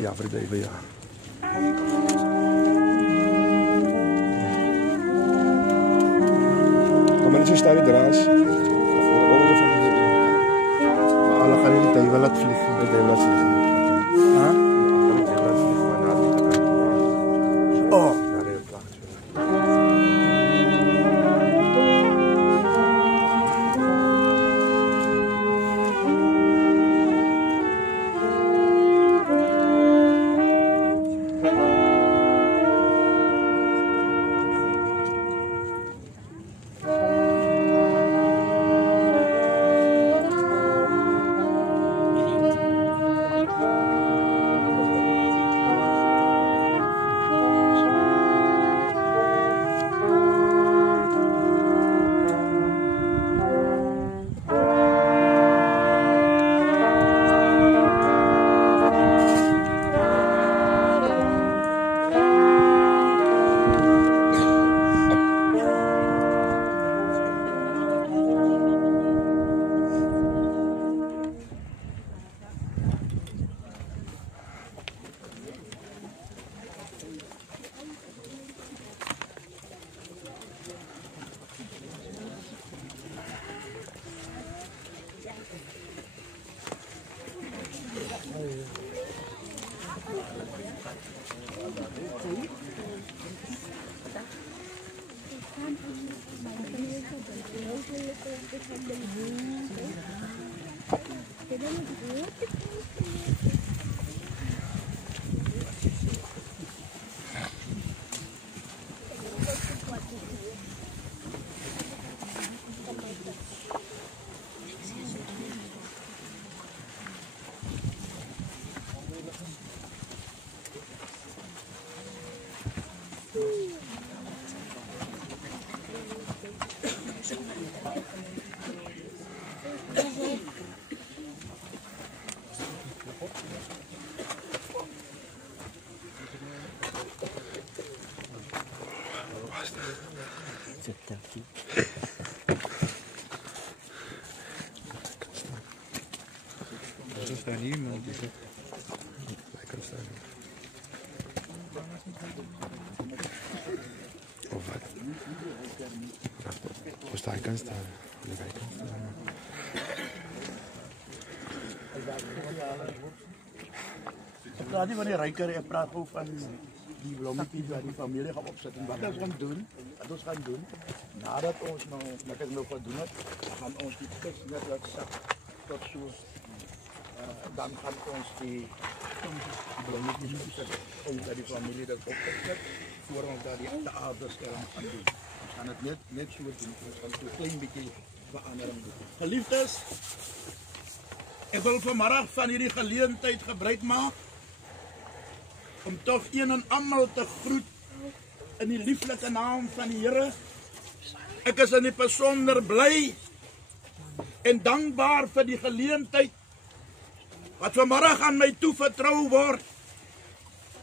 Ja, voor de duiven, ja. Kom maar niet zo snel weer draas. Alle gaan die duiven laten vliegen. De duiven laten vliegen. Huh? De duiven laten vliegen, maar na die te kijken. Oh! Ja, dat is klaar. Dat is daar niemand die zit. Lekker staan. Of wat? Als hij kan staan. Hij kan staan. Ik praat niet van die rijker, ik praat ook van die blommetjes waar die familie gaat opzetten. Wat ons gaan doen, nadat ons nou lekker nog wat doen het, dan gaan ons die tekst net laten zakken tot zo. Dan gaan ons die blommetjes opzetten, omdat die familie dat opzet, voor ons daar de aardestelling gaan doen. We gaan het net zo doen, we gaan het een klein beetje veranderen doen. Geliefdes, ik wil vanmiddag van hierdie geleentheid gebruik maak om toch een en allemaal te groet in die lieflijke naam van die Here. Ek is in die bijzonder blij en dankbaar vir die geleentheid wat vanmiddag aan my toevertrou word,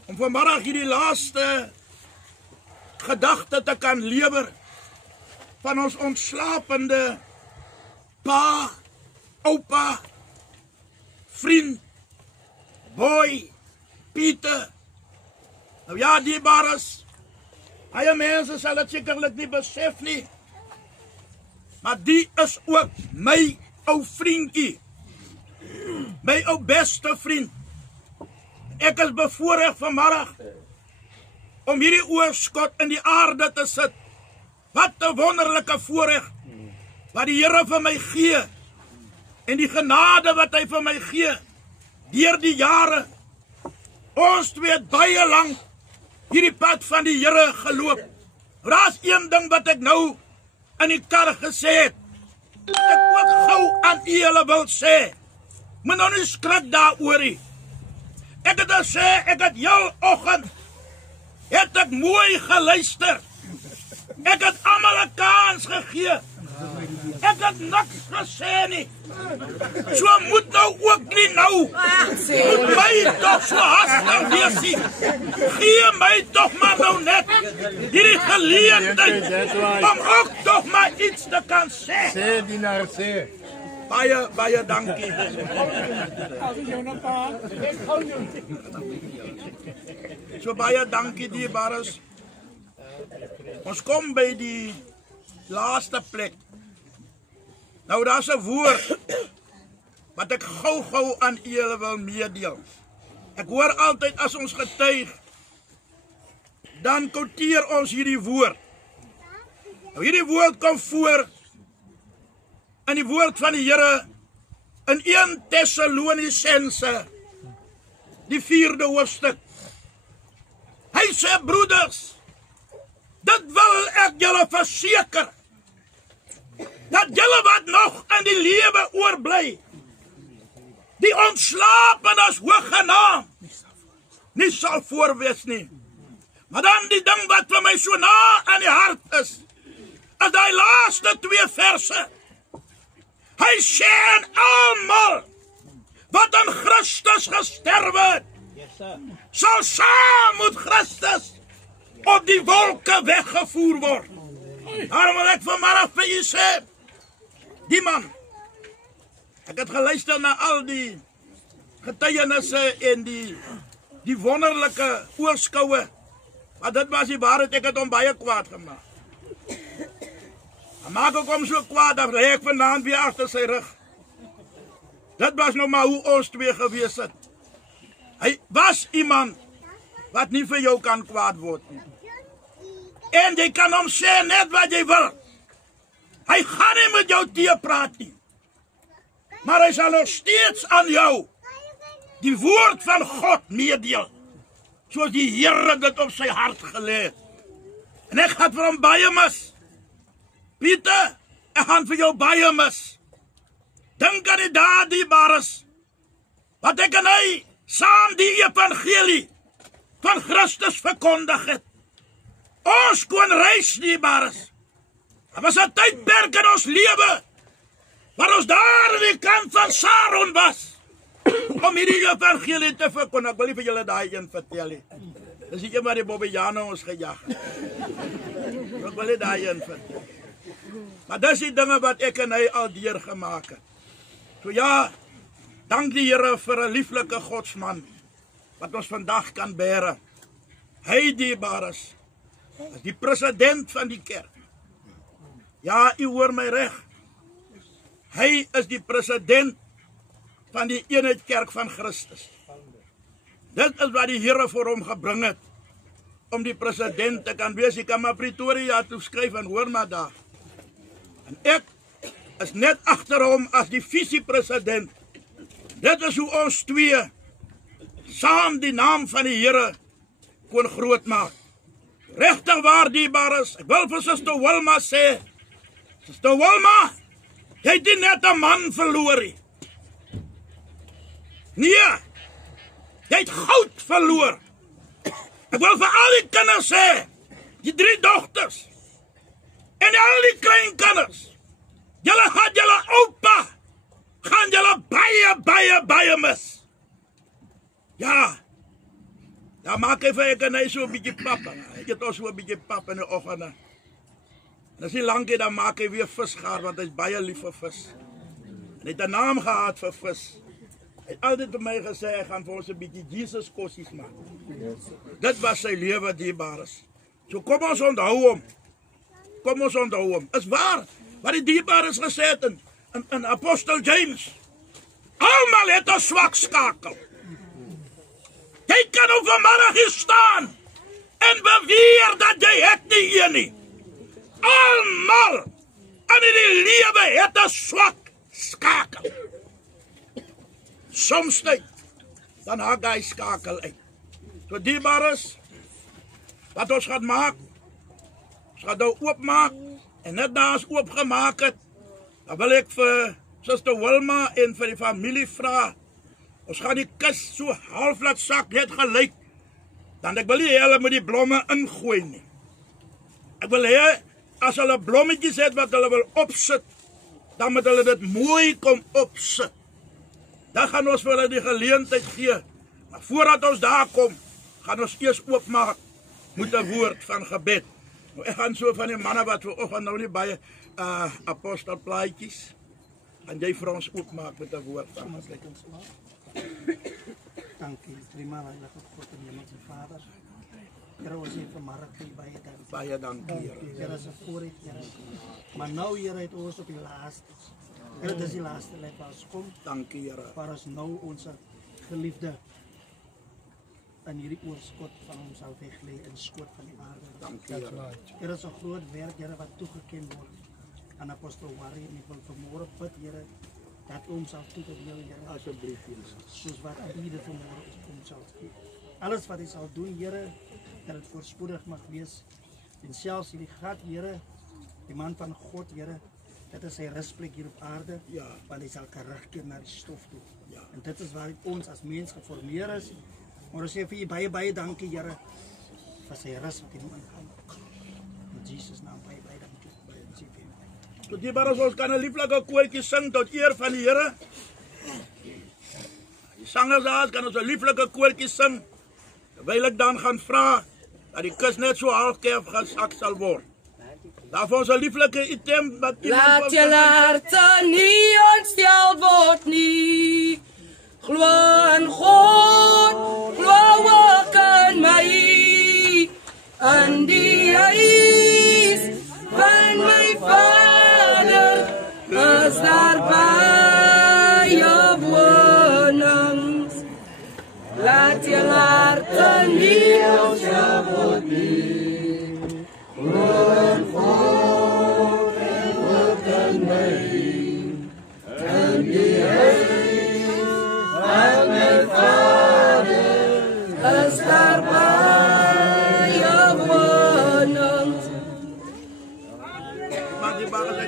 om vanmiddag hierdie laaste gedagte te kan lewer van ons ontslapende pa, oupa, vriend, boy, Pieter. Nou ja, dierbares, baie mense sal dit sekerlik nie besef nie, maar die is ook my ou vriendjie, my ou beste vriend. Ek is bevoorreg vanmiddag om hierdie oorskot in die aarde te sit. Wat 'n wonderlike voorreg wat die Here vir my gee en die genade wat hy vir my gee deur die jare. Ons twee het baie lank hierdie pad van die Here geloop. Daar's een ding wat ek nou in die kar gesê het, wat ek ook gou aan julle wil sê. Moet nou nie skrik daaroor nie. Ek het gesê, ek het heel oggend het ek mooi geluister. Ek het almal 'n kans gegee. Ek het niks gesê nie. So moet nou ook nie nou. Moet my toch so hastig wees nie. Gee my toch maar nou net hierdie geleentheid om ook toch maar iets te kan sê. Sê die naar sê. Baie dankie. So baie dankie dierbares. Ons kom by die laaste plek. Nou daar's 'n woord wat ek gou aan julle wil meedeel. Ek hoor altyd as ons getuig, dan quoteer ons hierdie woord. Nou hierdie woord kom voor in die woord van die Here in 1 Tessalonisense, die 4de hoofstuk. Hy sê, broeders, dit wil ek julle verseker, dat julle wat nog in die lewe oorbly, die ontslapenes hoegenaamd nie sal voorwees nie. Maar dan die ding wat vir my so na aan die hart is die laaste 2 verse. Hy sê aan almal wat aan Christus gesterwe het, sal saam met Christus op die wolke weggevoer word. Daarom wil ek vanmiddag vir u sê, die man, ek het geluister na al die getuienisse en die wonderlike oorskoue, maar dit was die waarheid, ek het hom baie kwaad gemaak. En maak ek hom so kwaad, dat ry ek vandaan weer agter sy rug. Dit was nou maar hoe ons twee gewees het. Hy was iemand wat nie vir jou kan kwaad word nie. En jy kan hom sê net wat jy wil. Hy gaan nie met jou teepraat nie. Maar hy sal nog steeds aan jou die woord van God meedeel, soos die Here dit op sy hart gelê het. En ek gaan vir hom baie mis. Pieter, ek gaan vir jou baie mis. Dink aan die dae, dierbares, wat ek en hy saam die evangelie van Christus verkondig het. Ons kon reis, dierbares. Daar was 'n tydperk in ons lewe waar ons daar aan die kant van Saron was om hierdie evangelie te verkondig. Ek wil nie vir julle daai een vertel nie. Dis die een waar die Bobbejane ons gejag het. Ek wil nie daai een vertel. Maar dis die dinge wat ek en hy al deurgemaak het. So ja, dank die Here vir 'n lieflike godsman wat ons vandag kan bære. Hy, dierbares, is die president van die kerk. Ja, u hoor my reg. Hy is die president van die eenheidskerk van Christus. Dit is wat die Here vir hom gebring het, om die president te kan wees. Hy kan maar Pretoria toe skryf en hoor maar daar. En ek is net agter hom as die visie-president. Dit is hoe ons twee saam die naam van die Here kon groot maak. Regtig waar, dierbares, ek wil vir Suster Wilma sê, Suster Wilma, jy het nie net 'n man verloor nie. Nee, jy het goud verloor. Ek wil vir al die kinders sê, die 3 dogters, en al die kleinkinders, julle gaan julle oupa, gaan julle baie mis. Ja. Dan maak hy vir ek en hy so 'n bietjie pap. Ek het ons so 'n bietjie pap in die oggend. En as hy lank het, dan maak hy weer visgaar, want hy's baie lief vir vis. En hy het 'n naam gehad vir vis. Hy het altyd vir my gesê, hy gaan vir ons 'n bietjie Jesus kossies maak. Dit was sy lewe, dierbares. So kom ons onthou hom. Kom ons onthou hom. Is waar, wat die dierbares gesê het in Apostel James. Almal het 'n swak skakel. Jy kan op vanmiddag hier staan en beweer dat jy het nie een nie. Almal in die lewe het 'n swak skakel. Soms net, dan haak hy skakel uit. So dierbares, wat ons gaan maak, ons gaan nou oopmaak, en net na ons oopgemaak het, dan wil ek vir Suster Wilma en vir die familie vra, ons gaan die kus so half laat sak, net gelyk, dan ek wil nie hulle met die blomme ingooi nie. Ek wil hê, as hulle blommetjies het wat hulle wil opsit, dan moet hulle dit mooi kom opsit. Dan gaan ons vir hulle die geleentheid gee. Maar voordat ons daar kom, gaan ons eers oopmaak met 'n woord van gebed. Nou, ek gaan so van die manne wat vanoggend nou nie baie apostelplaatjies, en jy vir ons oopmaak met 'n woord van gebed. Dankie, prima, heilige God en hemelse Vader. Here, ons sê vanmiddag baie dankie. Baie dankie, Here. Here, is 'n voorreg, Here. Maar nou, Here, het ons op die laaste. Here, dis die laaste net waar ons kom. Dankie, Here. Waar ons nou ons geliefde in hierdie oorskot van hom sal weglê in skoot van die aarde. Dankie, Here. Here, is 'n groot werk, Here, wat toegeken word aan Apostel Warrie en ek wil vanmôre bid, Here, dat ons sal toedeel, Here. Asseblief, Jesus. Soos wat U dit vanmôre ons sal gee. Alles wat hy sal doen, Here, dat dit voorspoedig mag wees. En selfs hierdie gat, Here, die man van God, Here, dit is sy rusplek hier op aarde, Ja. want hy sal terugkeer na die stof toe. Ja. En dit is waar ons as mens geformeer is. Maar ons sê vir U baie, baie dankie, Here, vir sy rus wat hy nou ingaan. In Jesus naam baie, baie dankie. Baie dankie vir U. So dierbares, ons kan 'n lieflike koortjie sing tot eer van die Here. Die sangers daar kan ons 'n lieflike koortjie sing, terwyl ek dan gaan vra dat die kus net so halfkeer gesak sal word. Daar vir ons 'n lieflike item wat Laat julle harte nie ontstel word nie. Glo in God, glo ook in my. In die huis van my Vader is daar baie wonings. Laat julle harte nie ontstel word nie.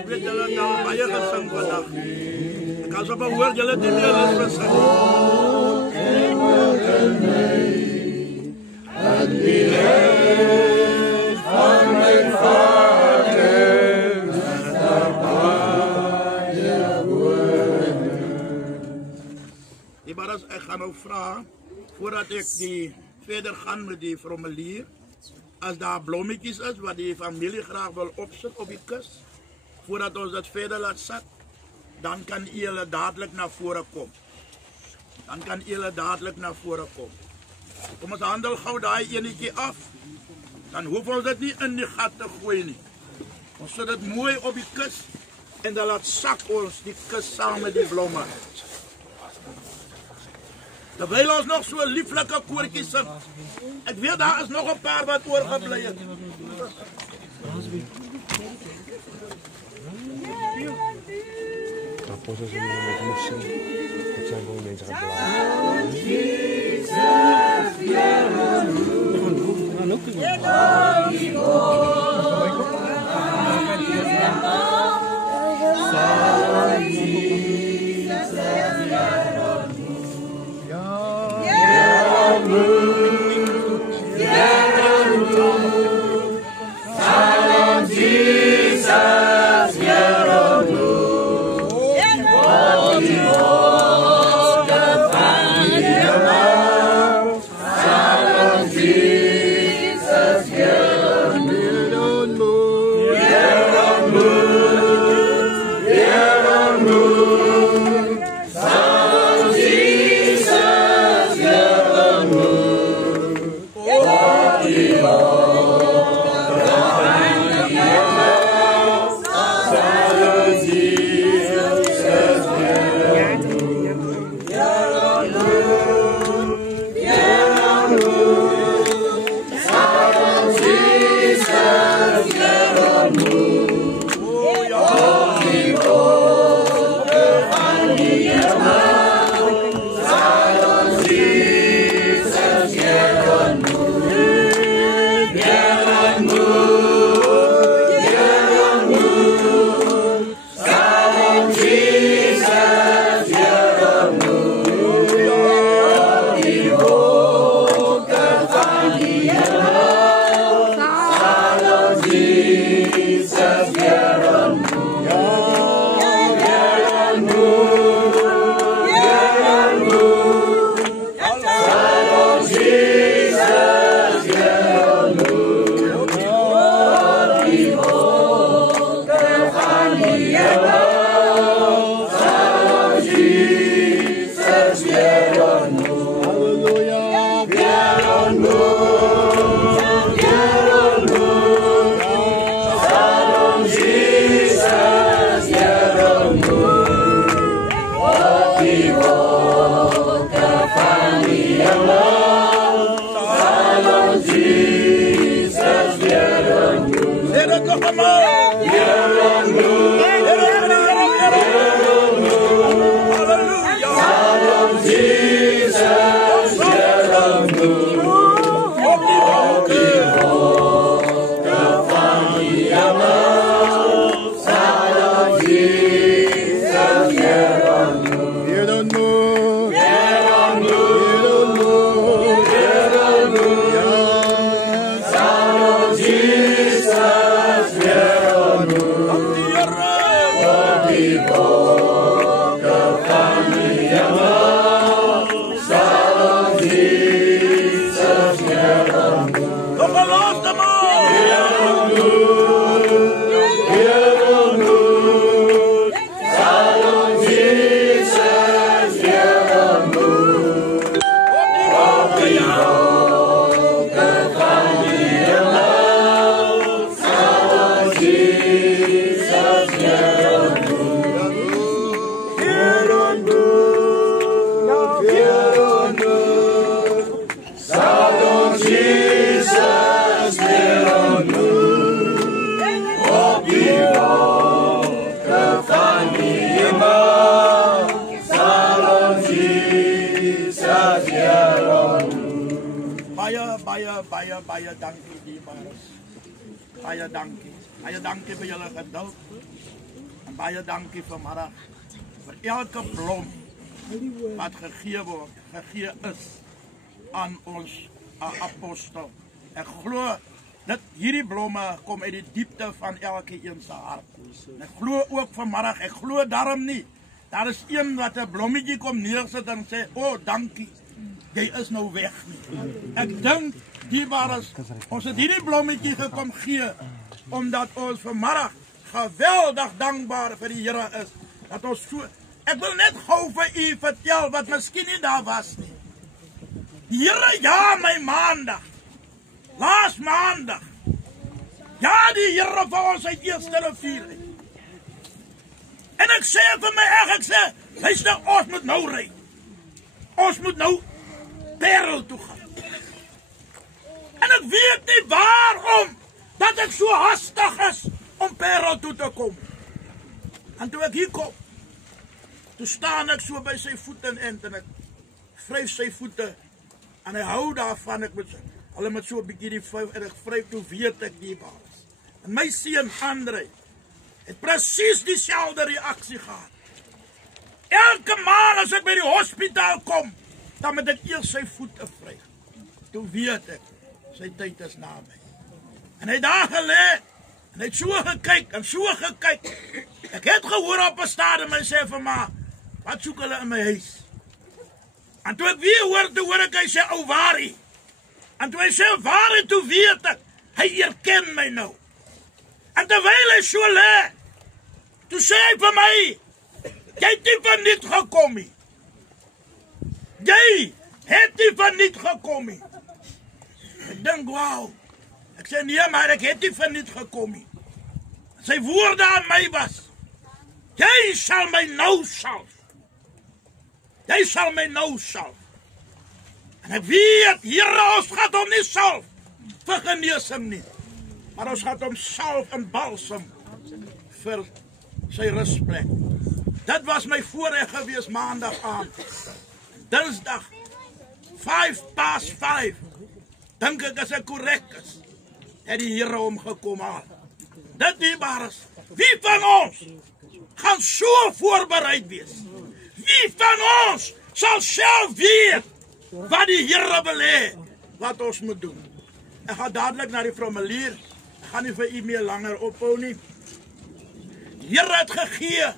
Ek weet julle het al baie gesing vandag. Ek kan so behoor julle het nie meer lus vir sing. Dierbares, ek gaan nou vra, voordat ek verder gaan met die formulier, as daar blommetjies is wat die familie graag wil opsit op die kus, voordat ons dit verder laat sit, dan kan julle dadelik na vore kom. Dan kan julle dadelik na vore kom. Kom ons handel gou daai enetjie af, dan hoef ons dit nie in die gat te gooi nie. Ons sit dit mooi op die kus, en dan laat sak ons die kus saam met die blomme. Terwyl ons nog so 'n lieflike koortjie sing. Ek weet daar is nog 'n paar wat oorgebly het. Dan pas ons met muziek. Dat zijn gewoon mensen gaan blijven. Jesus, Baie dankie dierbares. Baie dankie. Baie dankie vir julle geduld. En baie dankie vanmiddag vir elke blom wat gegee is aan ons apostel. Ek glo dat hierdie blomme kom uit die diepte van elke een se hart. En ek glo ook vanmiddag, ek glo daarom nie. Daar is een wat 'n blommetjie kom neersit en sê, "O, dankie. Jy is nou weg nie." Ek dink dierbares, ons het hierdie blommetjie gekom gee, omdat ons vanmiddag geweldig dankbaar vir die Here is, dat ons so, ek wil net gou vir u vertel, wat miskien nie daar was nie. Die Here, ja, my maandag, laas maandag, ja, die Here vir ons uit eerste rivier. En ek sê vir my ek sê, luister, ons moet nou ry. Ons moet nou Parel toe gaan. En ek weet nie waarom dat ek so hastig is om Parel toe te kom. En toe ek hier kom, toe staan ek so by sy voete en ek vryf sy voete en hy hou daarvan, ek moet hulle met so 'n bietjie die vryf en ek vryf, toe weet ek die baas. En my seun Andre het presies dieselfde reaksie gehad. Elke maal as ek by die hospitaal kom, dan moet ek eers sy voete vryf. Toe weet ek, sy tyd is naby. En hy daar gelê, en hy het so gekyk, en so gekyk. Ek het gehoor op 'n stadium, hy sê vir my, wat soek hulle in my huis? En toe ek weer hoor, toe hoor ek, hy sê, ou Wari. En toe hy sê, Wari, toe weet ek, hy herken my nou. En terwyl hy so lê, toe sê hy vir my, jy het nie van niet gekom nie. Jy het nie van niet gekom nie. Ek dink, wauw. Ek sê, nee, maar ek het nie van niet gekom nie. Sy woorde aan my was, jy sal my nou salf. Jy sal my nou salf. En ek weet, Here, ons gaat hom nie salf vir genesing nie. Maar ons gaat hom salf en balsam vir sy rustplek. Dit was my voorreg gewees maandag aan. Dinsdag, 5:05, dink ek as ek korrek is, het die Here hom gekom haal. Dit dierbares, wie van ons gaan so voorbereid wees? Wie van ons sal self weet wat die Here wil hê, wat ons moet doen? Ek gaan dadelik na die formulier, ek gaan nie vir u meer langer ophou nie. Die Here het gegee,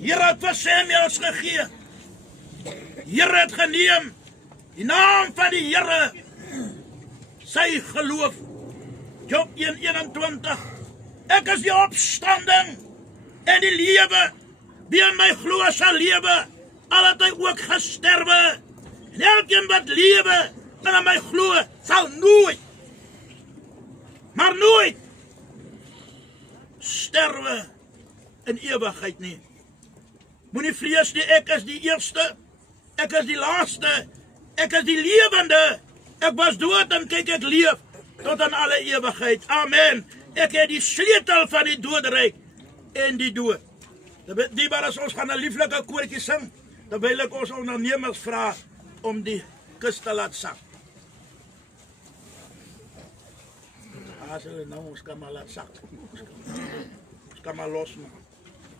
Here het vir Samuel gegee, Here het geneem, die naam van die Here, sy geloof, Job 1:21, ek is die opstanding en die lewe, wie in my glo sal lewe, al het hy ook gesterwe, en elkeen wat lewe en in my glo, sal nooit, maar nooit, sterwe in ewigheid nie. Moenie vrees nie, ek is die eerste, ek is die laaste, ek is die lewende, ek was dood en kyk ek leef, tot aan alle eeuwigheid. Amen. Ek het die sleutel van die doodryk en die dood. Die maar as ons gaan 'n lieflike koortjie sing, dan wil ek ons ondernemers vra om die kus te laat sak. As hulle nou ons kan maar laat sak. Ons kan maar losmaak.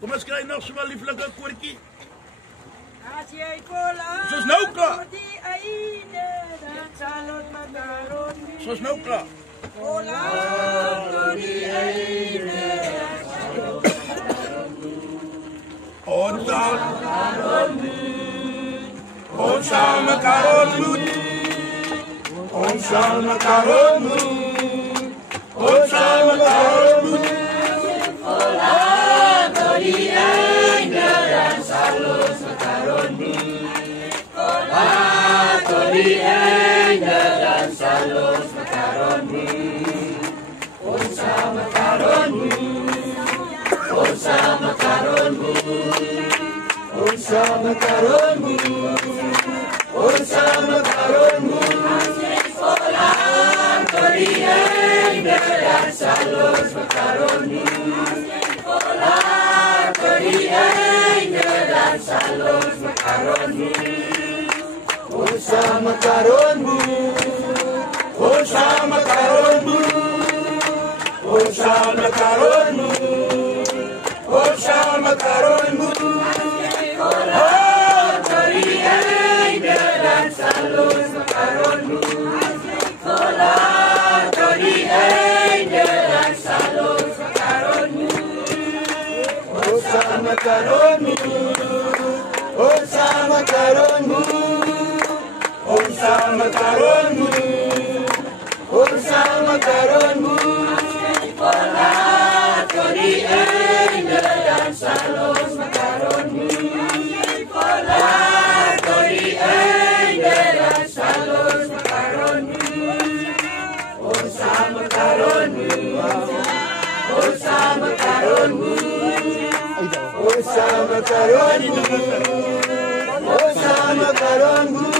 Kom ons kry nog so 'n lieflike koortjie. As jy kola. Soos nou klaar. Die einde dan sal ons mekaar ontmoet. Soos nou klaar. Kola tot die einde dan sal ons mekaar ontmoet. Ons sal mekaar ontmoet. Ons sal mekaar ontmoet. Ons sal mekaar ontmoet. Ons sal mekaar ontmoet. Kola tot die einde dan sal ons mekaar ontmoet. Kola tot die einde dan sal ons mekaar ontmoet. Ons sal mekaar ontmoet. Ons sal mekaar ontmoet. Ons sal mekaar ontmoet. Ons sal mekaar ontmoet. Kola tot die einde dan sal ons mekaar ontmoet. Kola tot die einde dan sal ons mekaar ontmoet. Ons sal mekaar ontmoet. Ons sal mekaar ontmoet. Ons sal mekaar ontmoet. Ons sal mekaar ontmoet. Kola tot die einde dan sal ons mekaar ontmoet. Kola tot die einde dan sal ons mekaar ontmoet. Ons sal mekaar ontmoet. Ons sal mekaar ontmoet. Ons sal mekaar ontmoet. Ons sal mekaar ontmoet. Kola tot die einde dan sal ons mekaar ontmoet. Kola tot die einde dan sal ons mekaar ontmoet. Ons sal mekaar ontmoet. Ons sal mekaar ontmoet. Ons sal mekaar ontmoet. Ons sal mekaar ontmoet.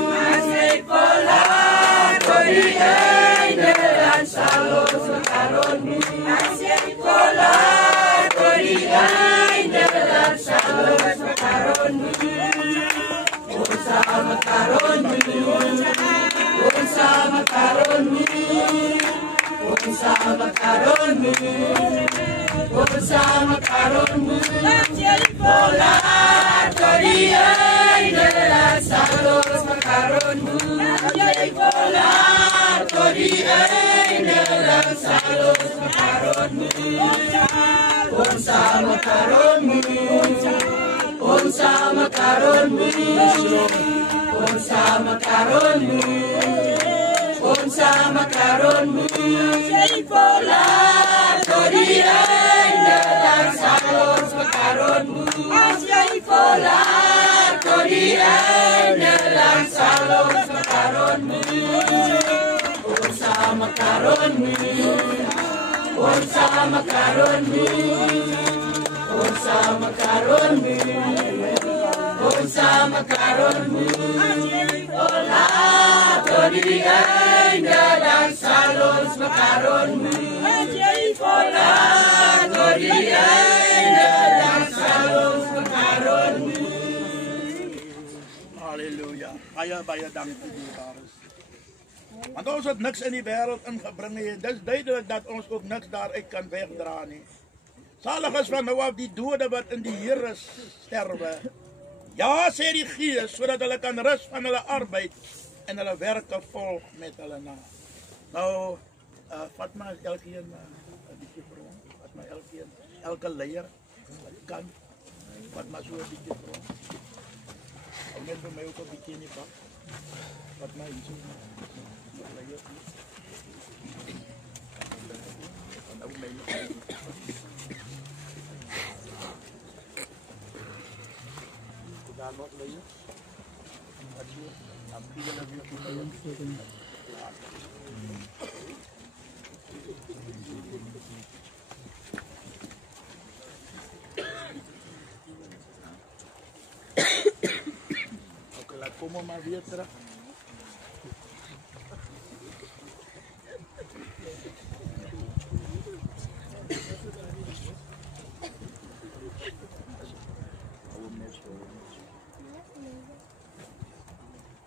Kola tot die einde dan sal ons mekaar ontmoet. Kola tot die einde dan sal ons mekaar ontmoet. Ons sal mekaar ontmoet. Ons sal mekaar ontmoet. Ons sal mekaar ontmoet. Ons sal mekaar ontmoet. Kola tot die einde dan sal ons mekaar ontmoet. Kola tot die einde dan sal ons mekaar ontmoet. Ons sal mekaar ontmoet. Ons sal mekaar ontmoet. Ons sal mekaar ontmoet. Ons sal mekaar ontmoet. Kola tot die einde dan sal ons mekaar ontmoet. Kola tot die einde dan sal ons mekaar ontmoet. Ons sal mekaar ontmoet. Ons sal mekaar ontmoet. Ons sal mekaar ontmoet. Ons sal mekaar ontmoet. Kola tot die einde dan sal ons mekaar ontmoet. Kola tot die einde dan sal ons mekaar ontmoet. Halleluja. Baie dankie dierbares. Want ons het niks in die wêreld ingebring nie. Dis duidelik dat ons ook niks daaruit kan wegdra nie. Salig is van nou af die dode wat in die Here sterwe. Ja, sê die Gees, sodat hulle kan rus van hulle arbeid en hulle werke volg met hulle na. Nou, vat maar elkeen 'n bietjie vir hom. Vat maar elke leier wat kan. Vat maar so 'n bietjie vir hom. Hou net vir my ook 'n bietjie in die bak. Vat maar hier so. Leier. Nou my daar nog leier. Oké, laat komen maar weer terug.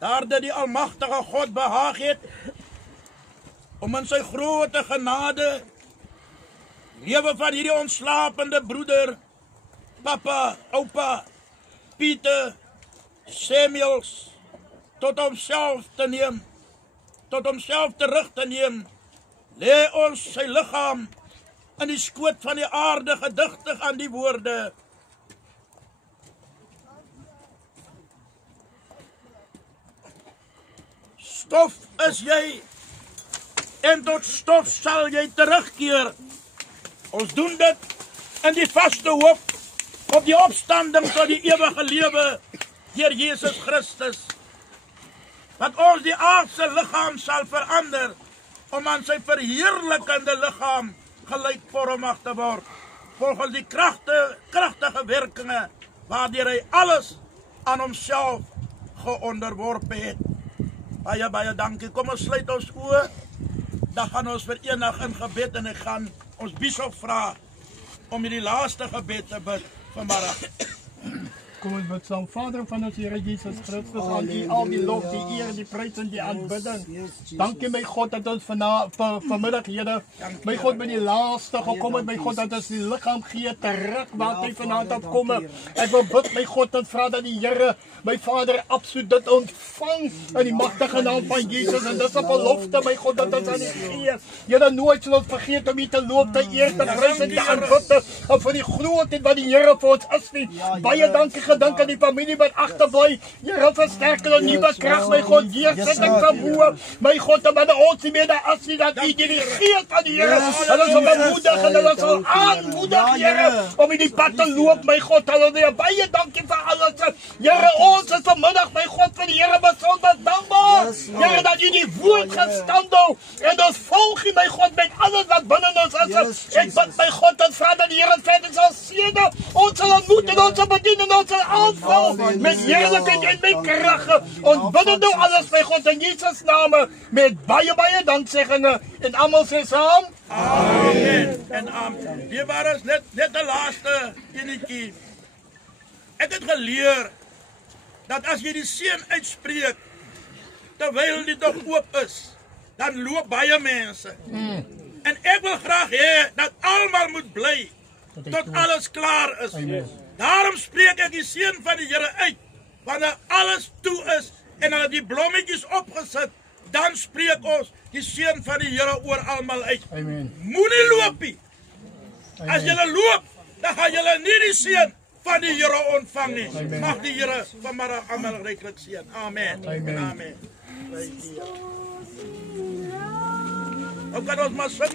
daar dit die almagtige God behaag het om in sy grote genade lewe van hierdie ontslapende broeder, papa, oupa, Pieter Samuels tot homself te neem, tot homself terug te neem, lê ons sy liggaam in die skoot van die aarde, gedigtig aan die woorde: stof is jy, en tot stof sal jy terugkeer. Ons doen dit in die vaste hoop op die opstanding tot die ewige lewe deur Jesus Christus, dat ons die aardse liggaam sal verander om aan sy verheerlikende liggaam gelykvormig te word, volgens die kragtige werkinge waardeur hy alles aan homself geonderworpe het. Baie, baie dankie. Kom ons sluit ons oë, dan gaan ons verenig in gebed en ek gaan ons bisop vra om hierdie laaste gebed te bid vanmiddag. Kom ons bid saam. Vader van ons Here Jesus Christus, aan U al die lof, die eer, die prys en die aanbidding. Dankie my God dat ons vanmiddag, Here, my God, by die laaste gekom het, my God, dat ons die liggaam gee terug wat hy vanaand opkom. Ek wil bid, my God, en vra dat die Here, my Vader, absoluut dit ontvang in die magtige naam van Jesus. En dis 'n belofte, my God, dat ons aan U gee. Here, nooit sal ons vergeet om U te loop, te eer, te prys en te aanbid, en vir die grootheid wat die Here vir ons is nie. Baie dankie gedink aan die familie wat agterbly. Here, versterk hulle nuwe krag, my God, deursetting vermoë, my God, en wanneer ons nie meer daar is nie, dat U die gees van die Here, hulle sal bemoedig en hulle sal aanmoedig, Here, om in die pad te loop, my God, halleluja. Baie dankie vir alles, Here. Ons is vanmiddag, my God, vir die Here besonder dankbaar, Here, dat U die woord gestand hou, en ons volg U, my God, met alles wat binne ons is. Ek bid, my God, en vra dat die Here verder sal seëne, ons sal ontmoet en ons sal bedien en ons sal aanval met heerlikheid en met krag. Ons bid nou alles, my God, in Jesus' name, met baie, baie dankseggings, en almal sê saam, amen en amen. Hier was net 'n laaste enetjie. Ek het geleer dat as jy die seën uitspreek terwyl die dag oop is, dan loop baie mense. En ek wil graag hê dat almal moet bly tot alles klaar is. Daarom spreek ek die seën van die Here uit. Wanneer alles toe is en hulle die blommetjies opgesit, dan spreek ons die seën van die Here oor almal uit. Moenie loop nie. As julle loop, dan gaan julle nie die seën van die Here ontvang nie. Mag die Here vanmiddag almal ryklik seën. Amen. Amen. Ook kan ons maar sing.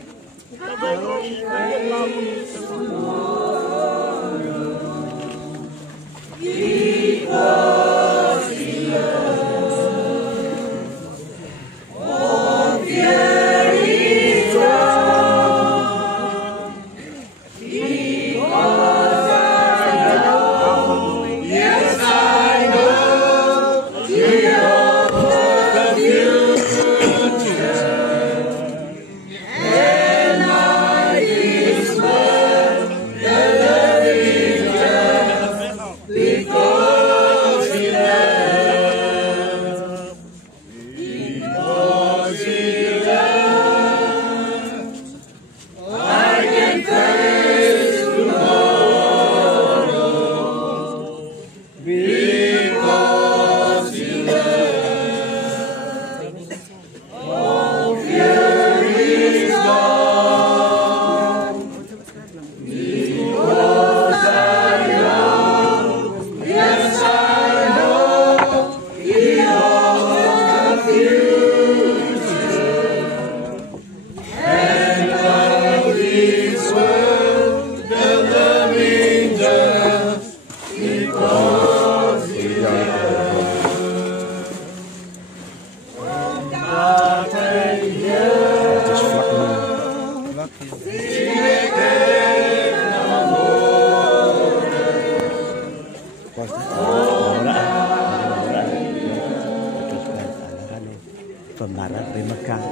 Pembarat Mekah.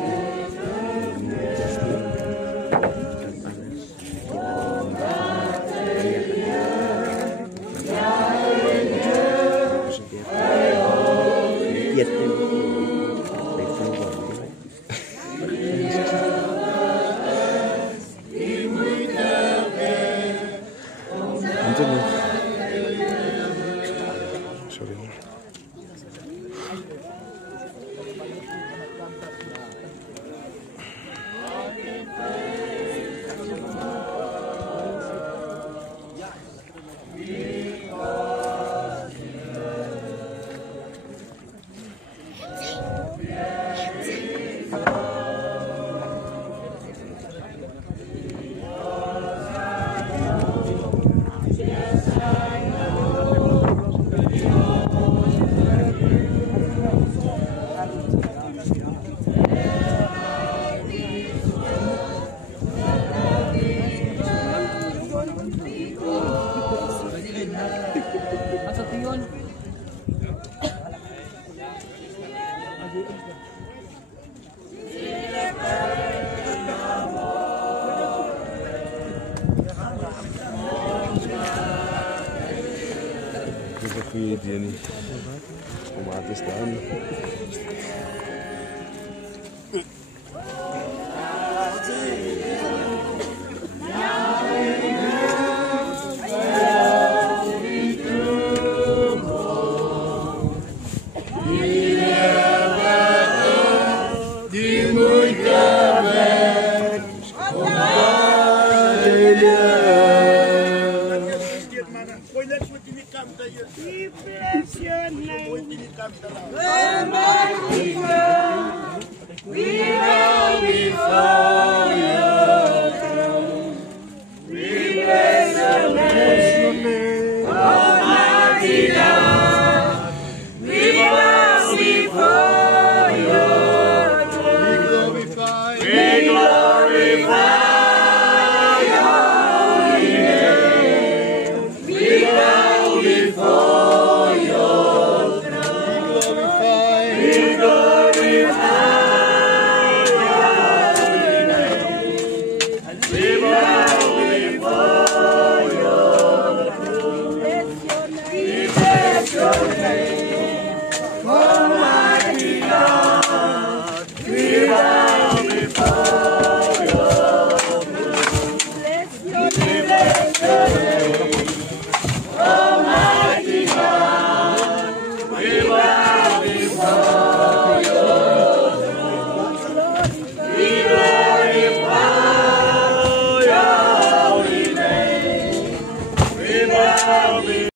Việt Dat is een goede idee niet. Om aan te staan.